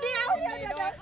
เดี๋ยวเดี๋ยวเดี๋ยว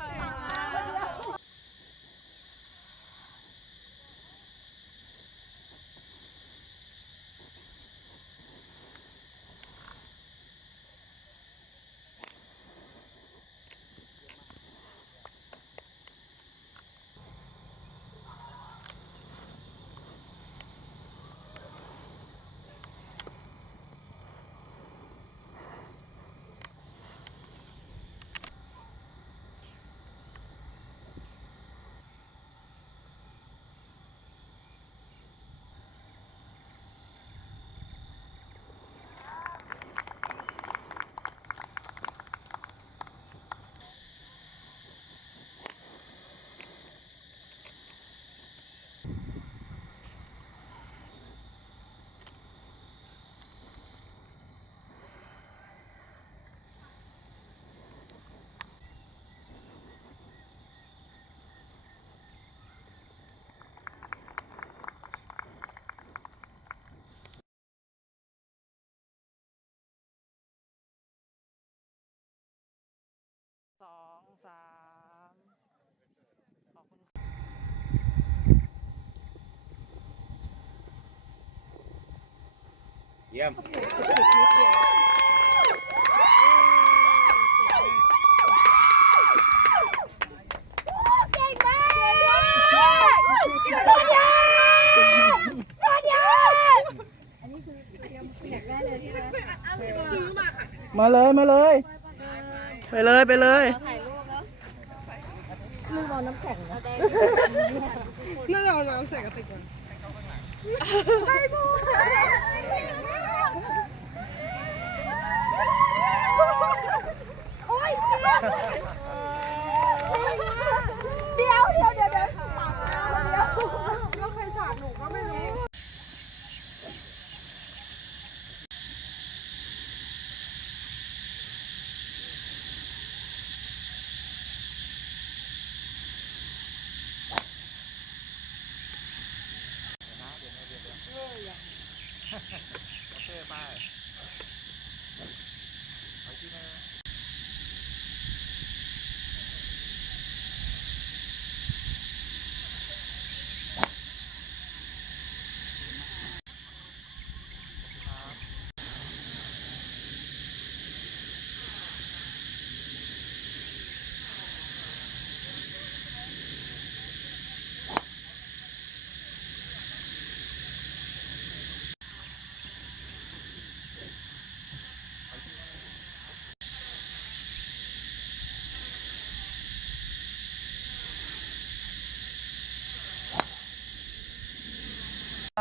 ยี่ยมเก่งมาเก่งมากสุดยอดสุดยอดมาเลยมาเลย ไปเลยไปเลยน่าจะเอาน้ำใส่กระติกก่อน โอ้ยเดี๋ยวเดี๋ยวเดี๋ยวเดี๋ยวสาดน้ำเดี๋ยวแล้วใครสาดหนูก็ไม่รู้ โอเคไป ไ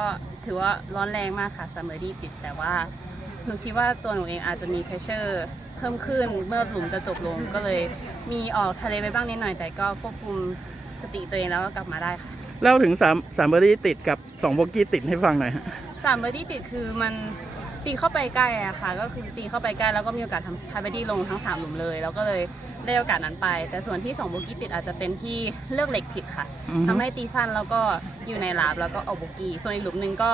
ก็ถือว่าร้อนแรงมากค่ะซัมเมอร์ดี้ปิด แต่ว่าหนูคิดว่าตัวหนูเองอาจจะมีเพรสเชอร์เพิ่มขึ้นเมื่อหลุมจะจบลงก็เลยมีออกทะเลไปบ้างนิดหน่อย แต่ก็ควบคุมสติตัวเองแล้วก็กลับมาได้ค่ะ เล่าถึงสามสามเบอร์ดี้ติดกับสองโบกี้ติดให้ฟังหน่อยฮะ สามเบอร์ดี้ติดคือมัน ตีเข้าไปใกล้อะค่ะ ก็คือตีเข้าไปใกล้แล้วก็มีโอกาสทำพาเบอร์ดี้ลงทั้งสามหลุมเลย แล้วก็เลยได้โอกาสนั้นไป แต่ส่วนที่สองโบกี้ติดอาจจะเป็นที่เลือกเหล็กผิดค่ะอือฮึ ทำให้ตีสั้นแล้วก็อยู่ในลาบแล้วก็เอาโบกี้ส่วนอีกหลุมหนึ่งก็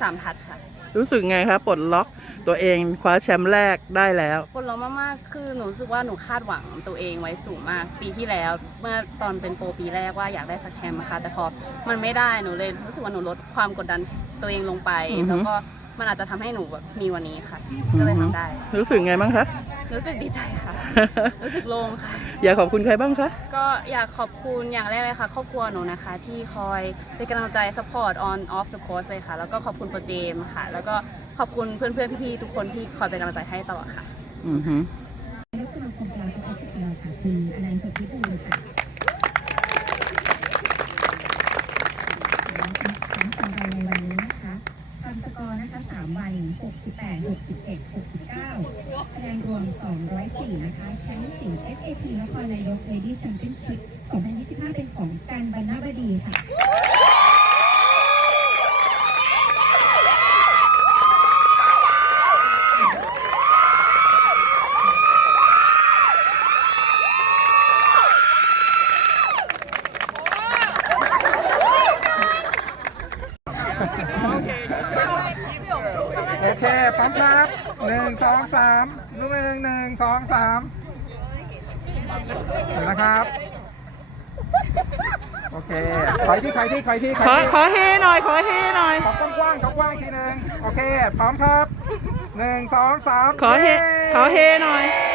สามทัดค่ะ รู้สึกไงครับปลดล็อกตัวเองคว้าแชมป์แรกได้แล้วปวดร้อนมากๆ คือหนูรู้สึกว่าหนูคาดหวังตัวเองไว้สูงมาก ปีที่แล้ว เมื่อตอนเป็นโปรปีแรกว่าอยากได้สักแชมป์นะคะแต่พอมันไม่ได้หนูเลยรู้สึกว่าหนูลดความกดดันตัวเองลงไป อือฮึ แล้วก็ มันอาจจะทำให้หนูแบบมีวันนี้ค่ะ ก็เลยทำได้ รู้สึกไงบ้างคะ รู้สึกดีใจค่ะ รู้สึกโล่งค่ะ อยากขอบคุณใครบ้างคะ ก็อยากขอบคุณอย่างแรกเลยค่ะ ครอบครัวหนูนะคะ ที่คอยเป็นกำลังใจ support on off the course เลยค่ะ แล้วก็ขอบคุณโปรเจมค่ะ แล้วก็ขอบคุณเพื่อนๆพี่ๆทุกคนที่คอยเป็นกำลังใจให้ตลอดค่ะ อือฮึ นายกสมาคมกีฬาฟุตบอลสเปนค่ะคุณอนันต์พิบูลค่ะสามสำคัญในวันนี้นะคะทำสกอร์นะคะสามวัน 68 67 69คะแนนรวม 204 นะคะแชมป์สิง SAP นครนายก Ladies Championship 2025 เป็นของการบรรณบดีค่ะ โอเค เคพร้อม ครับหนึ่งสองสามลูกหนึ่งหนึ่งสองสามเห็นนะครับ โอเคขออีกที่ใครที่ใครที่ใครขอที่ขอเฮหน่อยขอเฮหน่อย ขอกว้างๆขอกว้างทีหนึ่งโอเค พร้อมครับหนึ่งสองสามขอเฮย้ขอเฮหน่อยโ